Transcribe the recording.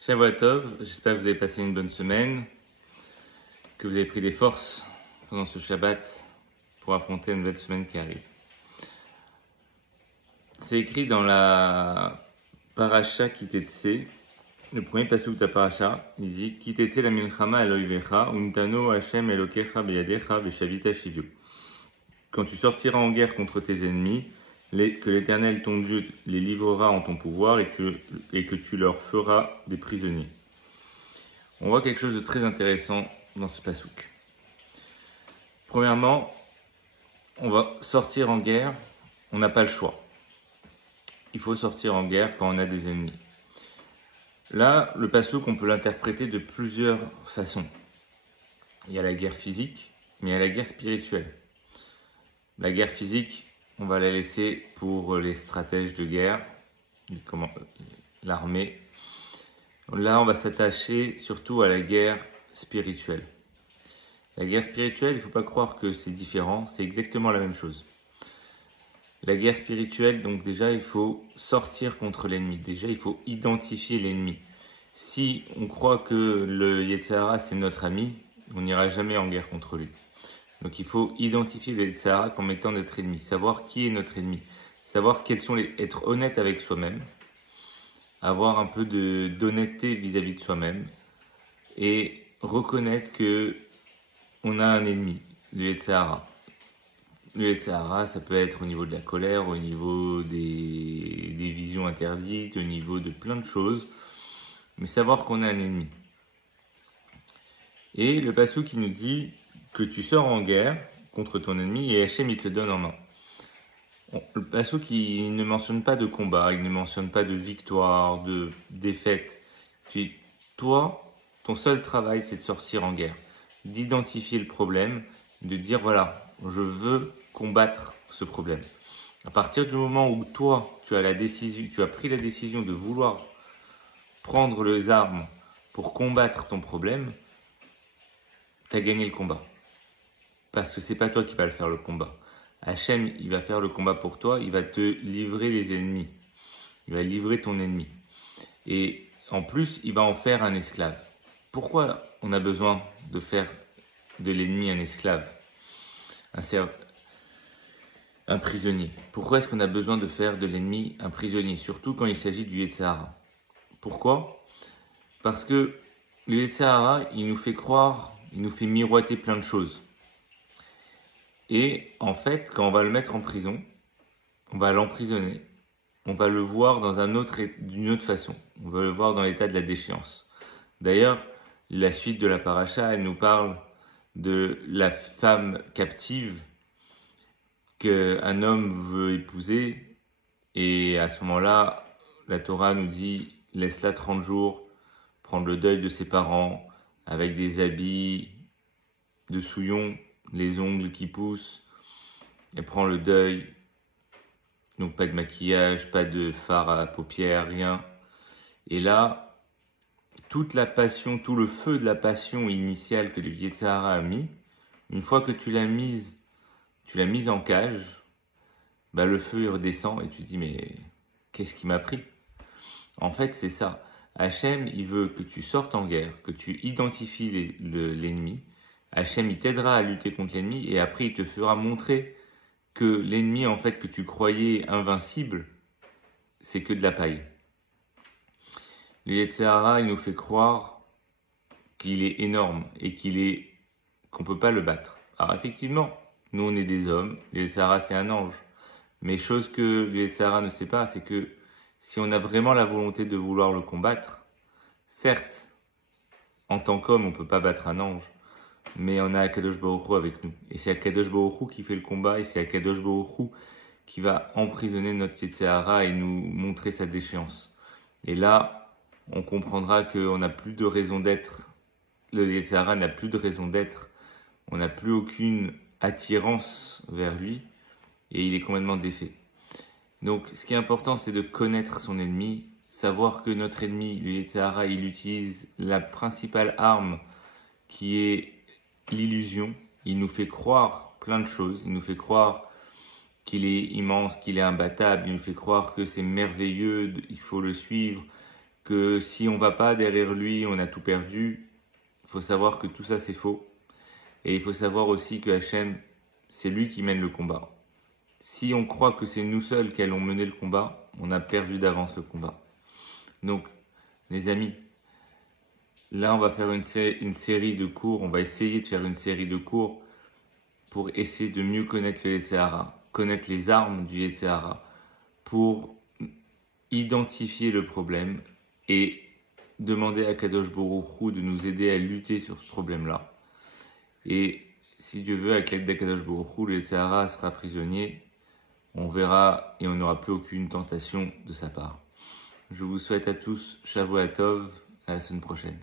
Shavua Tov, j'espère que vous avez passé une bonne semaine, que vous avez pris des forces pendant ce Shabbat pour affronter une nouvelle semaine qui arrive. C'est écrit dans la Parasha Kitetse, le premier passage de la Parasha, il dit Kitetse la milchama Elohivecha, untano Hashem Elokecha beyadecha veshavita shivyu. Quand tu sortiras en guerre contre tes ennemis, que l'Éternel ton Dieu les livrera en ton pouvoir et que tu leur feras des prisonniers. On voit quelque chose de très intéressant dans ce pasouk. Premièrement, on va sortir en guerre, on n'a pas le choix. Il faut sortir en guerre quand on a des ennemis. Là, le pasouk, on peut l'interpréter de plusieurs façons. Il y a la guerre physique, mais il y a la guerre spirituelle. La guerre physique, on va la laisser pour les stratèges de guerre, l'armée. Là, on va s'attacher surtout à la guerre spirituelle. La guerre spirituelle, il ne faut pas croire que c'est différent, c'est exactement la même chose. La guerre spirituelle, donc déjà, il faut sortir contre l'ennemi. Déjà, il faut identifier l'ennemi. Si on croit que le Yetzer Hara, c'est notre ami, on n'ira jamais en guerre contre lui. Donc il faut identifier le Yetzer Hara comme étant notre ennemi, savoir qui est notre ennemi, savoir être honnête avec soi-même, avoir un peu d'honnêteté vis-à-vis de soi-même et reconnaître que on a un ennemi, le Yetzer Hara. Le Yetzer Hara, ça peut être au niveau de la colère, au niveau des visions interdites, au niveau de plein de choses, mais savoir qu'on a un ennemi. Et le pasouk qui nous dit que tu sors en guerre contre ton ennemi et Hachem il te le donne en main. Le pasouk il ne mentionne pas de combat, il ne mentionne pas de victoire, de défaite. Toi, ton seul travail c'est de sortir en guerre, d'identifier le problème, de dire voilà, je veux combattre ce problème. À partir du moment où toi, tu as pris la décision de vouloir prendre les armes pour combattre ton problème, tu as gagné le combat. Parce que c'est pas toi qui vas le faire le combat. Hachem, il va faire le combat pour toi, il va te livrer les ennemis. Il va livrer ton ennemi. Et en plus, il va en faire un esclave. Pourquoi on a besoin de faire de l'ennemi un esclave, un prisonnier? Pourquoi est-ce qu'on a besoin de faire de l'ennemi un prisonnier, surtout quand il s'agit du Yetzer Hara? Pourquoi? Parce que le Yetzer Hara, il nous fait croire, il nous fait miroiter plein de choses. Et en fait, quand on va le mettre en prison, on va l'emprisonner, on va le voir d'une autre façon. On va le voir dans l'état de la déchéance. D'ailleurs, la suite de la paracha, elle nous parle de la femme captive qu'un homme veut épouser. Et à ce moment-là, la Torah nous dit, laisse-la 30 jours, prendre le deuil de ses parents, avec des habits de souillon, les ongles qui poussent, elle prend le deuil, donc pas de maquillage, pas de fard à paupières, rien. Et là, toute la passion, tout le feu de la passion initiale que le Yetzer Hara a mis, une fois que tu l'as mise en cage, bah le feu il redescend et tu te dis mais qu'est-ce qui m'a pris? En fait c'est ça, Hachem il veut que tu sortes en guerre, que tu identifies l'ennemi. Hachem, il t'aidera à lutter contre l'ennemi et après, il te fera montrer que l'ennemi, en fait, que tu croyais invincible, c'est que de la paille. Le Yetzer Hara, il nous fait croire qu'il est énorme et qu'on peut pas le battre. Alors, effectivement, nous, on est des hommes. Le Yetzer Hara, c'est un ange. Mais chose que le Yetzer Hara ne sait pas, c'est que si on a vraiment la volonté de vouloir le combattre, certes, en tant qu'homme, on peut pas battre un ange. Mais on a Akadosh Baruch Hu avec nous. Et c'est Akadosh Baruch Hu qui fait le combat et c'est Akadosh Baruch Hu qui va emprisonner notre Yetzer Hara et nous montrer sa déchéance. Et là, on comprendra qu'on n'a plus de raison d'être. Le Yetzer Hara n'a plus de raison d'être. On n'a plus aucune attirance vers lui et il est complètement défait. Donc, ce qui est important, c'est de connaître son ennemi, savoir que notre ennemi, le Yetzer Hara, il utilise la principale arme qui est l'illusion. Il nous fait croire plein de choses, il nous fait croire qu'il est immense, qu'il est imbattable, il nous fait croire que c'est merveilleux, il faut le suivre, que si on ne va pas derrière lui, on a tout perdu. Il faut savoir que tout ça c'est faux. Et il faut savoir aussi que Hachem, c'est lui qui mène le combat. Si on croit que c'est nous seuls qui allons mener le combat, on a perdu d'avance le combat. Donc, les amis, là on va faire une série de cours, on va essayer de faire une série de cours pour essayer de mieux connaître le Yetzer Hara, connaître les armes du Yetzer Hara, pour identifier le problème et demander à Kadosh Baruch Hu de nous aider à lutter sur ce problème-là. Et si Dieu veut, avec l'aide d'Akadosh Baruch Hu, le Yetzer Hara sera prisonnier, on verra et on n'aura plus aucune tentation de sa part. Je vous souhaite à tous Shavua Tov, à la semaine prochaine.